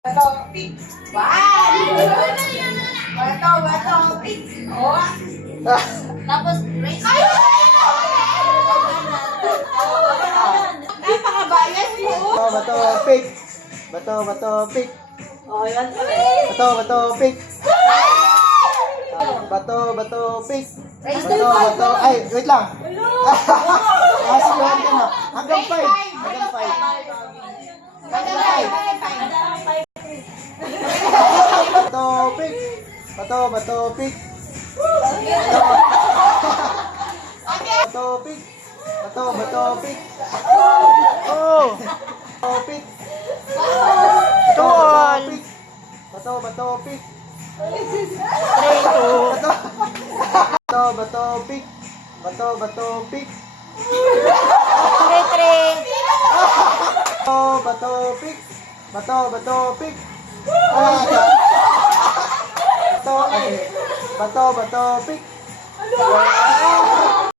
Bato, pick. One. Bato, pick. Oh. Tapos, race. Ay! Napakabayas mo. Bato, pick. Bato, pick. Oh, yan. Bato, pick. Bato, pick. Race Bato, ay, wait lang. Sigawan ka na. Hanggang 5. Hanggang 5. Bato, pick. Bato, pick. Bato, pick. Bato, pick. Oh! Bato, pick. Tuon. Bato, pick. 3-2. Bato, pick. Bato, pick. 3-3. Bato, pick. Bato, pick. Bato, pick.